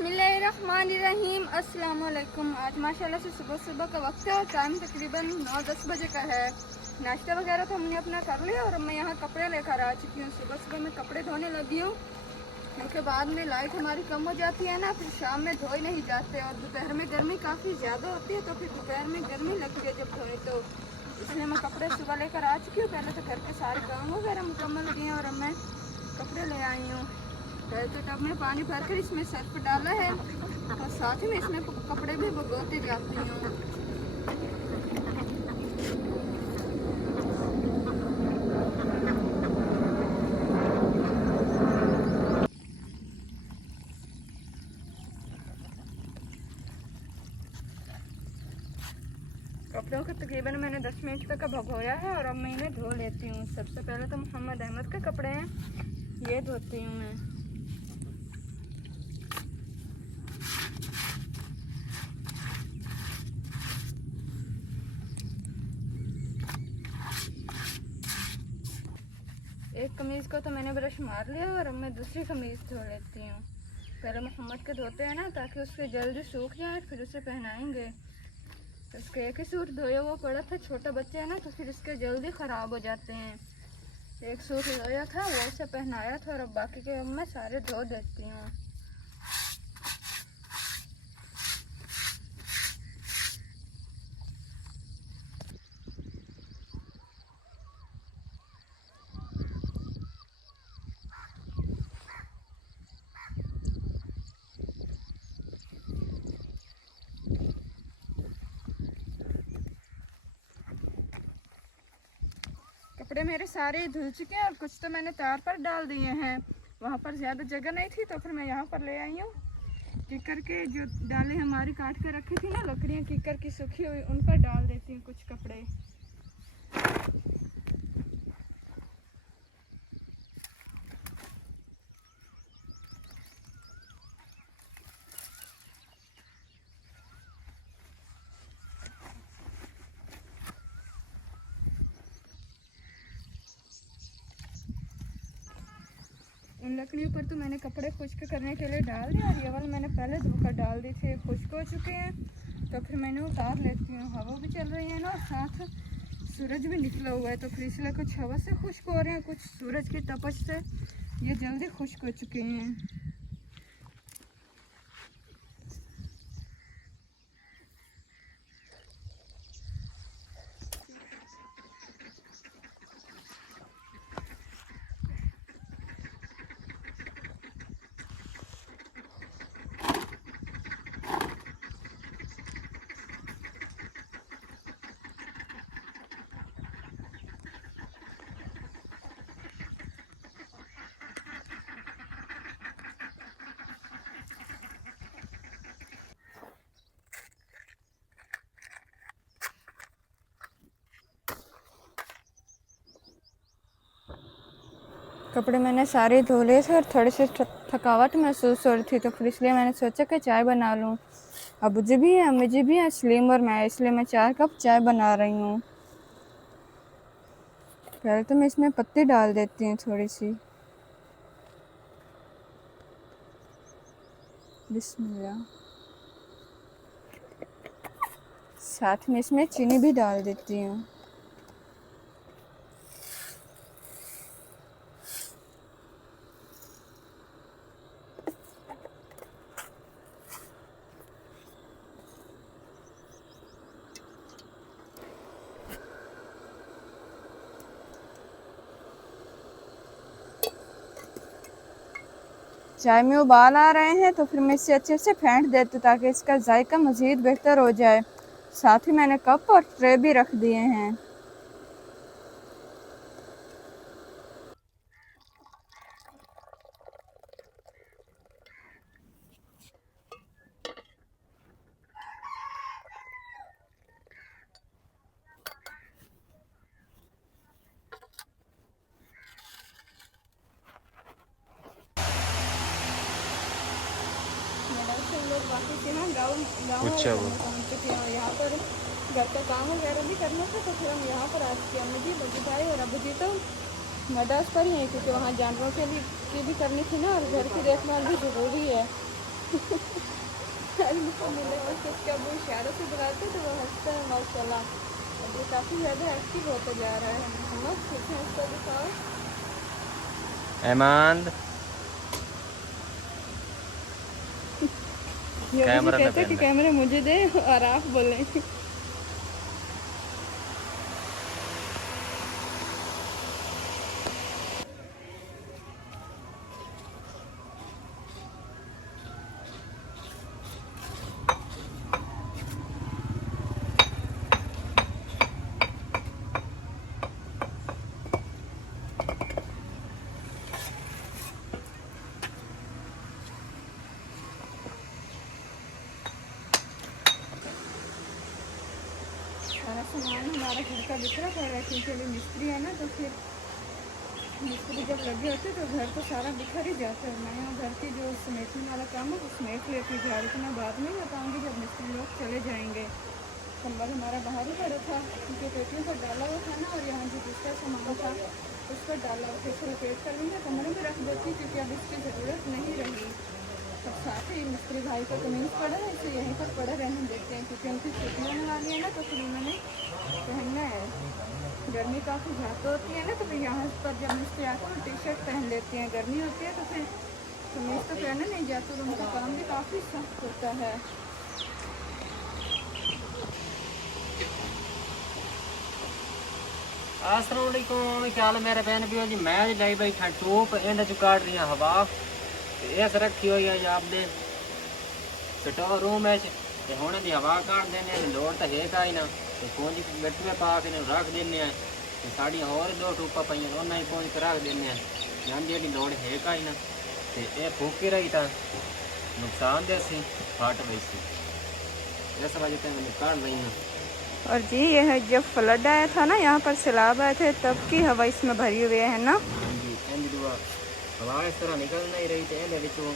बिस्मिल्लाहिर्रहमानिर्रहीम। अस्सलाम वालेकुम। आज माशाल्लाह से सुबह सुबह का वक्त है और टाइम तकरीबन 9-10 बजे का है। नाश्ता वगैरह तो हमने अपना कर लिया और मैं यहाँ कपड़े लेकर आ चुकी हूँ। सुबह सुबह मैं कपड़े धोने लगी हूँ क्योंकि बाद में लाइट हमारी कम हो जाती है ना, फिर शाम में धोए नहीं जाते और दोपहर में गर्मी काफ़ी ज़्यादा होती है, तो फिर दोपहर में गर्मी लगती है जब धोए, तो इसलिए मैं कपड़े सुबह लेकर आ चुकी हूँ। पहले तो घर के सारे काम वगैरह मुकम्मल किए और अब मैं कपड़े ले आई हूँ। पहले तो टब में पानी भरकर इसमें सर्फ डाला है और साथ ही में इसमें कपड़े भी भिगोते जाती हूँ। कपड़ों को तकरीबन मैंने 10 मिनट तक भगोया है और अब मैं इन्हें धो लेती हूँ। सबसे पहले तो मोहम्मद अहमद के कपड़े हैं, ये धोती हूँ मैं। एक कमीज़ को तो मैंने ब्रश मार लिया और अब मैं दूसरी कमीज़ धो लेती हूँ। पहले मोहम्मद के धोते हैं ना ताकि उसके जल्दी सूख जाए, फिर उसे पहनाएंगे। उसके एक ही सूट धोया वो पड़ा था, छोटा बच्चा है ना, तो फिर इसके जल्दी ख़राब हो जाते हैं। एक सूट धोया था वो उसे पहनाया था और अब बाकी के अब मैं सारे धो देती हूँ। कपड़े मेरे सारे धुल चुके हैं और कुछ तो मैंने तार पर डाल दिए हैं। वहाँ पर ज़्यादा जगह नहीं थी तो फिर मैं यहाँ पर ले आई हूँ। कीकर के जो डाले हमारी काट कर रखी थी ना लकड़ियाँ कीकर की सूखी हुई, उन पर डाल देती हूँ कुछ कपड़े। उन लकड़ियों पर तो मैंने कपड़े खुश्क करने के लिए डाल दिया और ये वाले मैंने पहले धोकर डाल दी थी, खुश्क हो चुके हैं तो फिर मैंने उतार लेती हूँ। हवा भी चल रही है ना, साथ सूरज भी निकला हुआ है, तो फिर इसलिए कुछ हवा से खुश्क हो रहे हैं, कुछ सूरज की तपश से ये जल्दी खुश्क हो चुके हैं। कपड़े मैंने सारे धो लिए थे और थोड़ी सी थकावट महसूस हो रही थी, तो फिर इसलिए मैंने सोचा कि चाय बना लूँ। अबू जी भी है, अम्मी जी भी है, सलीम और मैं, इसलिए मैं 4 कप चाय बना रही हूँ। पहले तो मैं इसमें पत्ती डाल देती हूँ थोड़ी सी, बिस्मिल्लाह। साथ में इसमें चीनी भी डाल देती हूँ। चाय में उबाल आ रहे हैं तो फिर मैं इसे अच्छे से फेंट देती हूँ ताकि इसका जायका मज़ीद बेहतर हो जाए। साथ ही मैंने कप और ट्रे भी रख दिए हैं। लोग बाकी से ना गाँव अच्छा वो पहुँच चुके हैं। यहाँ पर घर का काम वगैरह भी करना था तो फिर हम यहाँ पर आ चुके हैं। अम्मी जी, बजी भाई और अबू जी तो मदर्स पर ही हैं क्योंकि वहाँ जानवरों के लिए की भी करनी थी ना और घर की देखभाल भी ज़रूरी है। मुझे मिले और उसके अब वो इशारों से बुलाते तो वो हंसता है माशाल्लाह। अब ये काफ़ी ज़्यादा एक्टिव होता जा रहा है। हम लोग ठीक है इसको दिखाओ। एमांद ये मुझे कैमरा में कहते हैं कि पहनना। कैमरा मुझे दे और आप बोलें। सारा सामान हमारा घर का बिखरा पड़ा है क्योंकि अभी मिस्त्री है ना, तो फिर मिस्त्री जब लगे होते तो घर तो सारा बिखर ही जाता है। मैं यहाँ घर की जो समेटने वाला काम है वो समेट लेती हूँ। झाड़ू तो मैं बाद में बताऊँगी जब मिस्त्री लोग चले जाएंगे। कंबल हमारा बाहर ही पड़ा था क्योंकि पेटियों पर डाला हुआ था ना, और यहाँ जो दूसरा सामान था उस पर डाला हुआ, फिर रिपेयर कर लूँगी कमरे में रख देती क्योंकि अब इसकी ज़रूरत नहीं रही। अब साथ ही मिस्त्री भाई को कमीज पड़ा है, इसे यहीं पर पड़े रहने देते हैं क्योंकि उनकी छुट्टी होने वाली है ना, तो फिर उन्होंने पहनना है। गर्मी काफ़ी ज़्यादा होती है ना, तो फिर यहाँ पर जब मिस्त्री आते हैं टी शर्ट पहन लेते हैं। गर्मी होती है तो फिर कमीज तो पहने नहीं जाते, तो उनका काम भी काफ़ी सख्त होता है। अस्सलाम वालेकुम, क्या हाल है मेरे बहन भी जी। मैं जी लाई बैठा टोप एंड च काट रही हवा इस रखी हुई है आपने स्टोर रूम है ते हुण दी हवा काट देने लोड़ तो है का ही ना, तो पौंज गट्टी में पा के रख देने ते साड़ी और दो टोपा पाई उन्हें ही पौंज के रख देने जान जी लोड़ है का ही ना, ते ये फूकी रही था नुकसान दे सी फट गई सी, इस वजह से मैं काट रही हूँ। और जी ये है जब फ्लड आया था ना, यहाँ पर सैलाब आए थे, तब की हवा इसमें भरी हुई है ना। जी इंज दुआ हवा इस तरह निकल नहीं रही थी इन्हें विचों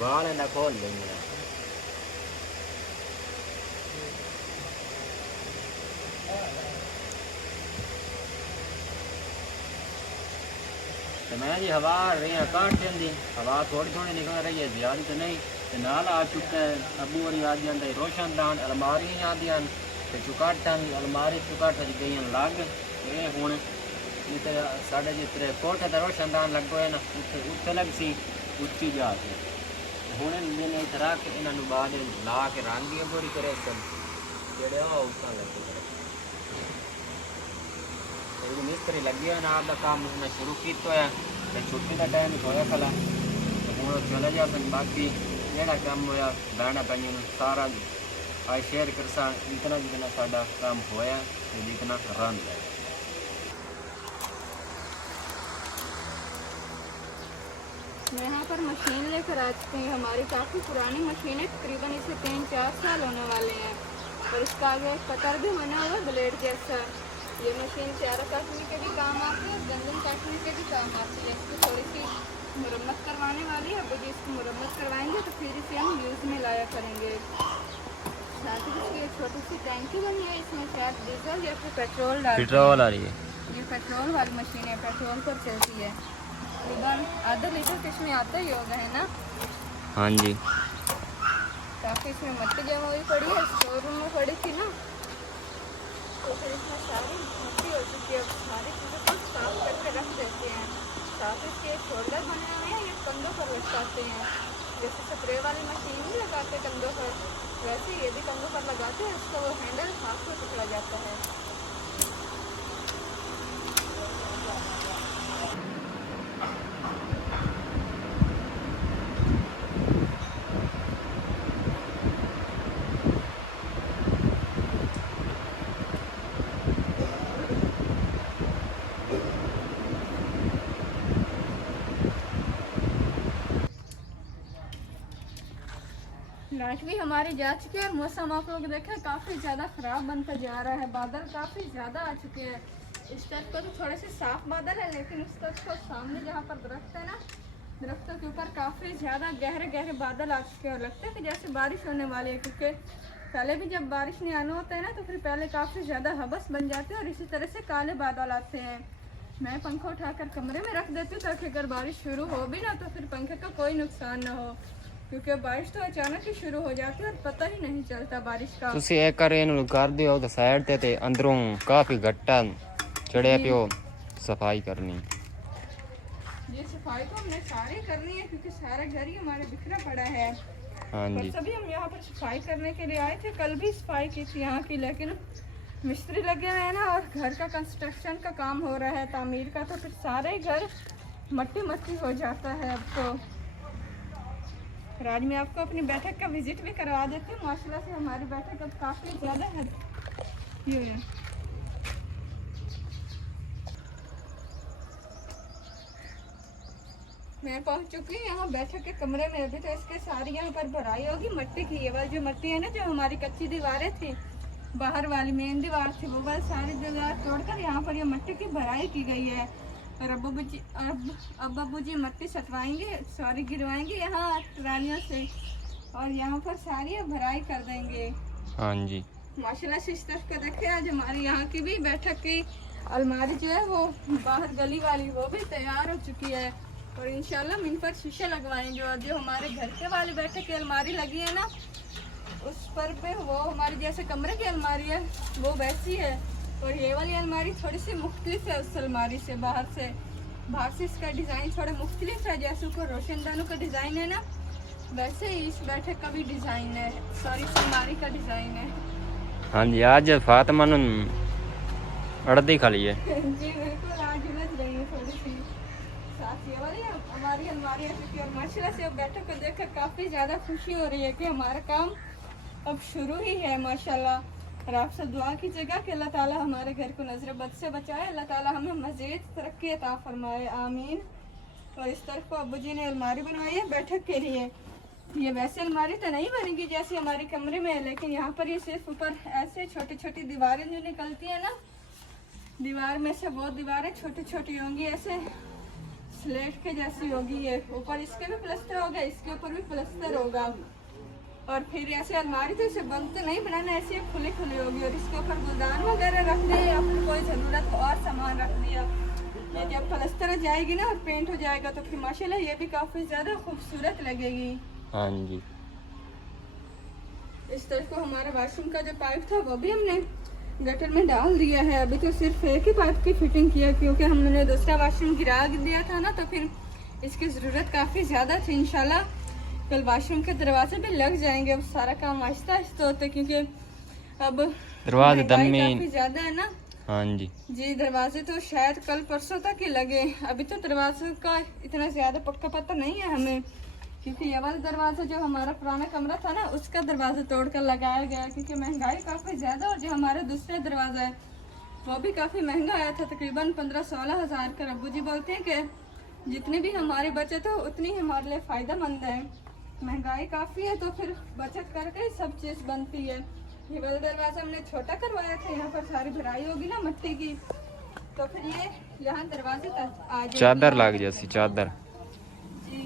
बाल ना खोल लेंगे। तो मैं जी हवा रही है काट देंगी, हवा थोड़ी थोड़ी निकल रही है ज़्यादा तो नहीं, तो नाल आ चुका है अबू और आ जाता रोशनदान अलमारी आदियां तो चुकाटन अलमारी चुकाट गई लग ये हूँ जिते साढ़े जितने कोठे तो रोशनदान लग गए ना उत्थे लग सी उच्ची जा के हूँ मैंने इतना रख के इन्होंने बाद ला के रंग दिए पूरी करे सब जेड़े उत्तर लगे मिस्त्री लगे हुए आपका काम उसने शुरू किया है, छुट्टी का टाइम होया खला हूँ चले जा सन, बाकी जोड़ा काम होया बहना भाइयों सारा आज शेयर कर सा इतना जितना साडा काम होया तो जितना रन है। मैं यहाँ पर मशीन लेकर आ चुकी हूँ। हमारी काफ़ी पुरानी मशीन है, तकरीबन इसे 3-4 साल होने वाले हैं, और इसका आगे एक पतर भी बना हुआ ब्लेड जैसा। ये मशीन चारा काटने के भी काम आती है और गंदम काटने के भी काम आती है। इसकी थोड़ी सी मुरम्मत करवाने वाली है, अब इसकी मुरम्मत करवाएंगे तो फिर इसे हम यूज़ में लाया करेंगे। साथ ही इसकी एक छोटी सी टैंकी बनी है, इसमें शायद डीजल या फिर पेट्रोल पेट्रोल आ रही है। ये पेट्रोल वाली मशीन है, पेट्रोल पर चलती है। तकरीबन आधा लीटर तो इसमें आता ही होगा, है ना। हाँ जी काफ़ी इसमें मट्टी जमा हुई पड़ी है, स्टोर रूम में पड़ी थी ना, तो फिर इसमें सारी मट्टी हो चुकी है। सारी चीज़ों को साफ करके रख देते हैं। साथ ही इसके होल्डर बने हुए हैं, ये कंधों पर लटकाते हैं। जैसे स्प्रे वाली मशीन नहीं लगाते कंधों पर, वैसे ये भी कंधों पर लगाते हैं। इसका वो हैंडल हाथ में पकड़ा जाता है। लाइट भी हमारी जा चुकी है और मौसम आप लोग देखें काफ़ी ज़्यादा ख़राब बनता जा रहा है। बादल काफ़ी ज़्यादा आ चुके हैं। इस तरफ को तो थोड़े से साफ बादल है, लेकिन उस तरफ को सामने जहाँ पर दरख्त है ना, दरख्तों के ऊपर काफ़ी ज़्यादा गहरे गहरे बादल आ चुके हैं और लगता है कि जैसे बारिश होने वाली है। क्योंकि पहले भी जब बारिश नहीं आना होता है ना, तो फिर पहले काफ़ी ज़्यादा हबस बन जाते हैं और इसी तरह से काले बादल आते हैं। मैं पंखा उठाकर कमरे में रख देती हूँ ताकि अगर बारिश शुरू हो भी ना तो फिर पंखे का कोई नुकसान ना हो। क्योंकि बारिश तो अचानक ही शुरू हो जाती है और पता ही नहीं चलता बारिश का। ਤੁਸੀਂ ਇਹ ਕਰੇ ਇਹਨੂੰ ਕਰ ਦਿਓ ਤੇ ਸਾਈਡ ਤੇ ਅੰਦਰੋਂ ਕਾਫੀ ਗੱਟਾ ਚੜਿਆ ਪਿਓ सफाई करनी। ये सफाई तो हमने सारी करनी है क्योंकि सारा घर ही हमारे बिखरा पड़ा है। हाँ पर जी, सभी हम यहाँ पर सफाई करने के लिए आए थे, कल भी सफाई की थी यहाँ की, लेकिन मिस्त्री लगे हुए हैं ना और घर का कंस्ट्रक्शन का काम हो रहा है, तामीर का, तो फिर सारे ही घर मट्टी मट्टी हो जाता है अब तो। आज मैं आपको अपनी बैठक का विजिट भी करवा देती हूँ। माशाल्लाह से हमारी बैठक अब काफ़ी ज़्यादा है। ये है मैं पहुंच चुकी हूँ यहाँ बैठक के कमरे में। अभी तो इसके सारी यहाँ पर भराई होगी मट्टी की। ये वाली जो मट्टी है ना, जो हमारी कच्ची दीवारें थी, बाहर वाली मेन दीवार थी, वो वाली सारी दीवार तोड़कर यहाँ पर ये मट्टी की भराई की गई है। और अब अब्बू जी मट्टी सटवाएंगे, सारी गिरवाएंगे यहाँ ट्रालियों से और यहाँ पर सारी भराई कर देंगे। हाँ जी, माशाल्लाह से इस तरफ को देखिए, आज हमारी यहाँ की भी बैठक की अलमारी जो है वो बाहर गली वाली वो भी तैयार हो चुकी है और इंशाल्लाह हम इन पर शीशे लगवाएंगे। और जो हमारे घर के वाली बैठक की अलमारी लगी है ना, उस पर पे वो हमारे जैसे कमरे की अलमारी है वो वैसी है, और ये वाली अलमारी थोड़ी सी मुख्तलिफ है उस अलमारी से। बाहर से इसका डिज़ाइन थोड़ा मुख्तलिफ है, जैसे ऊपर रोशनदानों का डिज़ाइन है ना, वैसे ही इस बैठक का भी डिज़ाइन है, सॉरी इस अलमारी का डिज़ाइन है। हाँ जी, आज फातिमा ने अड़दी खा ली है। जी बिल्कुल, आज उलझ रही है थोड़ी सी। साथ ये वाली हमारी अलमारी है क्योंकि, और माशाल्लाह से अब बैठक को देखकर काफ़ी ज़्यादा खुशी हो रही है कि हमारा काम अब शुरू ही है माशाल्लाह। और आप सब दुआ कीजिएगा कि अल्लाह ताला हमारे घर को नजर बद से बचाए, अल्लाह ताला हमें मज़ीद तरक्की अता फरमाए, आमीन। और इस तरफ को अब्बू जी ने अलमारी बनवाई है बैठक के लिए। ये वैसे अलमारी तो नहीं बनेगी जैसे हमारे कमरे में है, लेकिन यहाँ पर ये सिर्फ ऊपर ऐसे छोटी छोटी दीवारें जो निकलती है ना, दीवार में से वो दीवारें छोटी छोटी होंगी, ऐसे स्लेट के जैसी होगी। ये ऊपर इसके भी प्लस्तर होगा, इसके ऊपर भी प्लस्तर होगा। और फिर ऐसे अलमारी तो इसे बंद तो नहीं बनाना, ऐसे खुली खुली होगी और इसके ऊपर गुलदान वगैरह रख दिए या फिर कोई ज़रूरत हो और सामान रख दिया। ये जब प्लस्तर हो जाएगी ना और पेंट हो जाएगा तो फिर माशाल्लाह ये भी काफ़ी ज़्यादा खूबसूरत लगेगी। हाँ जी, इस तरफ को हमारा वाशरूम का जो पाइप था वो भी हमने गटर में डाल दिया है। अभी तो सिर्फ एक ही पाइप की फिटिंग किया क्योंकि हमने दूसरा वाशरूम गिरा दिया था ना, तो फिर इसकी ज़रूरत काफ़ी ज़्यादा थी। इंशाल्लाह कल वाशरूम के दरवाजे भी लग जाएंगे। अब सारा काम आहिस्ता आहिस्ता होता है क्योंकि अब दरवाजे काफ़ी ज़्यादा है ना। हाँ जी जी, दरवाजे तो शायद कल परसों तक ही लगे। अभी तो दरवाजे का इतना ज़्यादा पक्का पता नहीं है हमें, क्योंकि ये वाला दरवाज़ा जो हमारा पुराना कमरा था ना, उसका दरवाज़ा तोड़कर लगाया गया क्योंकि महंगाई काफ़ी ज़्यादा। और जो हमारा दूसरा दरवाज़ा है वो भी काफ़ी महंगा आया था, तकरीबन 15-16 हज़ार का। अब्बू जी बोलते हैं कि जितनी भी हमारी बचत हो उतनी हमारे लिए फ़ायदेमंद है। महंगाई काफ़ी है तो फिर बचत करके ही सब चीज़ बनती है। ये वाला दरवाज़ा हमने छोटा करवाया था, यहाँ पर सारी भराई होगी ना मट्टी की, तो फिर ये यहाँ दरवाजे तक आ जाएगी। चादर लग जैसी चादर जी,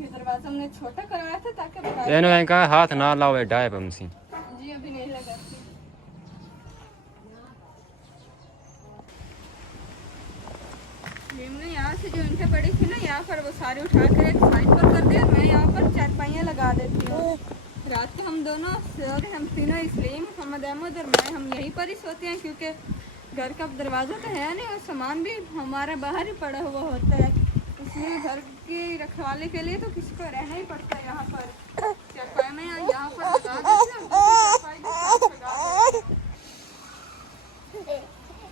ये दरवाजा हमने छोटा करवाया था ताकि भराई। एनु कहा हाथ ना लाओ डाय बमसी। जी अभी नहीं लगाती। हमने यहाँ से जो ईंटें पड़ी थी ना, यहाँ पर वो सारी उठा कर एक साइड पर कर दिया। मैं यहाँ पर चारपाइयाँ लगा देती हूँ। रात को हम दोनों सोते, हम तीनों, इस्लीम, मोहम्मद अहमद और मैं, हम यहीं पर ही सोते हैं क्योंकि घर का दरवाज़ा तो है नहीं और सामान भी हमारा बाहर ही पड़ा हुआ होता है, इसलिए घर की रखवाले के लिए तो किसी को रहना ही पड़ता है। यहाँ पर चारपाई में यहाँ पर लगा देते हैं, चारपाई के साथ लगा देते हैं।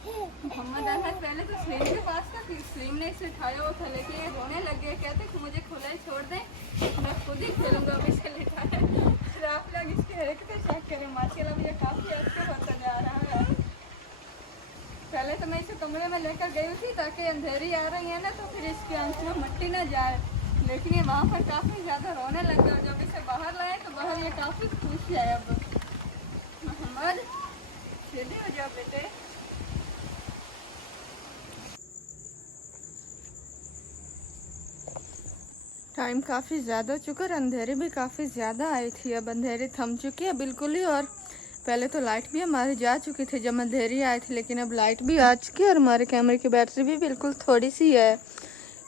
मोहम्मद अहमद पहले तो सलीम के पास था, फिर सलीम ने इसे उठाया हुआ था, लेकिन ये रोने लग गए, कहते कि मुझे खुला ही छोड़ दें, मैं खुद ही खेलूँगा। अब इसके लिटाया फिर आप लोग इसकी हरकतें चेक करें, माशाल्लाह ये काफ़ी अच्छा होता जा रहा है। पहले तो मैं इसे कमरे में लेकर गई थी ताकि अंधेरी आ रही है ना तो फिर इसकी आंख में मिट्टी ना जाए, लेकिन ये वहाँ पर काफ़ी ज़्यादा रोने लग गया। जब इसे बाहर लाए तो बाहर ये काफ़ी खुश है। अब मोहम्मद सीधे हो जाओ बेटे। टाइम काफ़ी ज़्यादा हो चुका और अंधेरी भी काफ़ी ज़्यादा आई थी। अब अंधेरी थम चुकी है बिल्कुल ही, और पहले तो लाइट भी हमारी जा चुकी थी जब अंधेरी आई थी, लेकिन अब लाइट भी आ चुकी है और हमारे कैमरे की बैटरी भी बिल्कुल थोड़ी सी है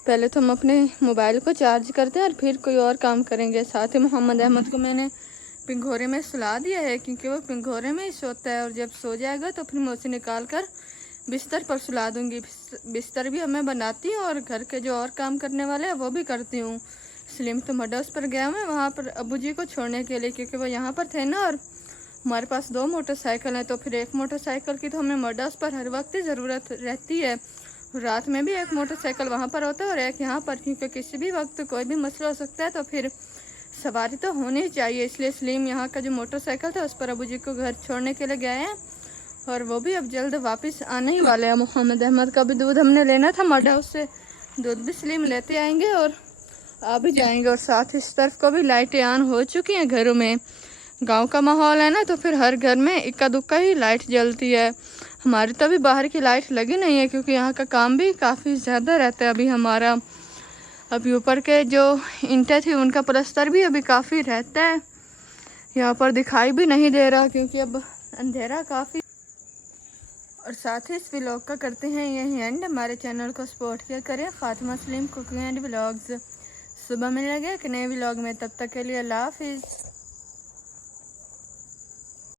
पहले तो हम अपने मोबाइल को चार्ज करते हैं और फिर कोई और काम करेंगे। साथ ही मोहम्मद अहमद को मैंने पिंघोरे में सुला दिया है, क्योंकि वो पिंघोरे में ही सोता है और जब सो जाएगा तो फिर मैं उसे निकाल कर बिस्तर पर सुला दूंगी। बिस्तर भी मैं बनाती हूँ और घर के जो और काम करने वाले हैं वो भी करती हूँ। सलीम तो मडोस पर गया मैं वहाँ पर अबू जी को छोड़ने के लिए, क्योंकि वो यहाँ पर थे ना, और हमारे पास 2 मोटरसाइकिल हैं, तो फिर एक मोटरसाइकिल की तो हमें मडोस पर हर वक्त ही ज़रूरत रहती है। रात में भी एक मोटरसाइकिल वहाँ पर होता है और एक यहाँ पर, क्योंकि किसी भी वक्त कोई भी मसला हो सकता है, तो फिर सवारी तो होनी ही चाहिए। इसलिए सलीम यहाँ का जो मोटरसाइकिल था उस पर अबू जी को घर छोड़ने के लिए गए हैं और वो भी अब जल्द वापस आने ही वाले हैं। मोहम्मद अहमद का भी दूध हमने लेना था मड हाउस से, दूध भी सलीम लेते आएंगे और आ भी जाएंगे। और साथ इस तरफ को भी लाइटें ऑन हो चुकी हैं घरों में। गांव का माहौल है ना, तो फिर हर घर में इक्का दुक्का ही लाइट जलती है। हमारी तो अभी बाहर की लाइट लगी नहीं है, क्योंकि यहाँ का काम भी काफ़ी ज़्यादा रहता है अभी हमारा। अभी ऊपर के जो ईंटें थी उनका प्लास्टर भी अभी काफ़ी रहता है, यहाँ पर दिखाई भी नहीं दे रहा क्योंकि अब अंधेरा काफ़ी। और साथ ही इस व्लॉग का करते हैं यही एंड। हमारे चैनल को सपोर्ट किया करें। Fatima Salim cooking and vlogs. सुबह मिलेंगे एक नए व्लॉग में, तब तक के लिए अल्लाह हाफिज़।